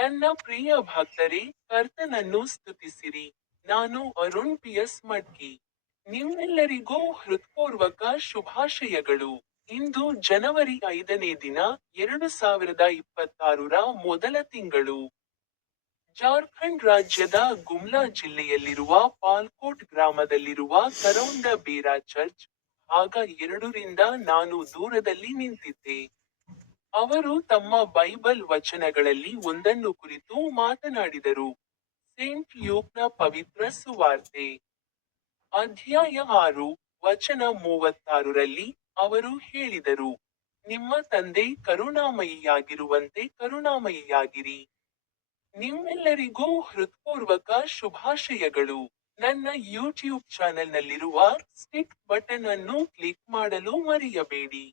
ನನ್ನ ಪ್ರಿಯ ಭಕ್ತರೇ, ಕರ್ತನನ್ನು ಸ್ತುತಿಸಿರಿ. ನಾನು ಅರುಣ್ ಪಿಎಸ್ ಮಡ್ಕಿ. ನಿಮ್ಮೆಲ್ಲರಿಗೂ ಹೃತ್ಪೂರ್ವಕ ಶುಭಾಶಯಗಳು. ಇಂದು ಜನವರಿ 5ನೇ ದಿನ, 2026ರ ಮೊದಲ ತಿಂಗಳು. ಜಾರ್ಖಂಡ್ ರಾಜ್ಯದ ಗುಮ್ಲಾ ಜಿಲ್ಲೆಯಲ್ಲಿರುವ ಪಾಲ್ಕೋಟ್ ಗ್ರಾಮದಲ್ಲಿರುವ ಕರೌಂಡ ಬೇರಾ ಚರ್ಚ್, ಭಾಗ 2ರಿಂದ ನಾನು ದೂರದಲ್ಲಿ ನಿಂತಿದ್ದೆ. ಅವರು ತಮ್ಮ ಬೈಬಲ್ ವಚನಗಳಲ್ಲಿ ಒಂದನ್ನು ಕುರಿತು ಮಾತನಾಡಿದರು. ಸೇಂಟ್ ಲ್ಯೂಕ್ನ ಪವಿತ್ರ ಸುವಾರ್ತೆ, ಅಧ್ಯಾಯ 6, ವಚನ 36ರಲ್ಲಿ, ಅವರು ಹೇಳಿದರು, ನಿಮ್ಮ ತಂದೆ ಕರುಣಾಮಯಿಯಾಗಿರುವಂತೆ ಕರುಣಾಮಯಿಯಾಗಿರಿ. ನಿಮ್ಮೆಲ್ಲರಿಗೂ ಹೃತ್ಪೂರ್ವಕ ಶುಭಾಶಯಗಳು. ನನ್ನ ಯೂಟ್ಯೂಬ್ ಚಾನೆಲ್ನಲ್ಲಿರುವ ಸ್ಟಿಕ್ ಬಟನ್ ಅನ್ನು ಕ್ಲಿಕ್ ಮಾಡಲು ಮರೆಯಬೇಡಿ.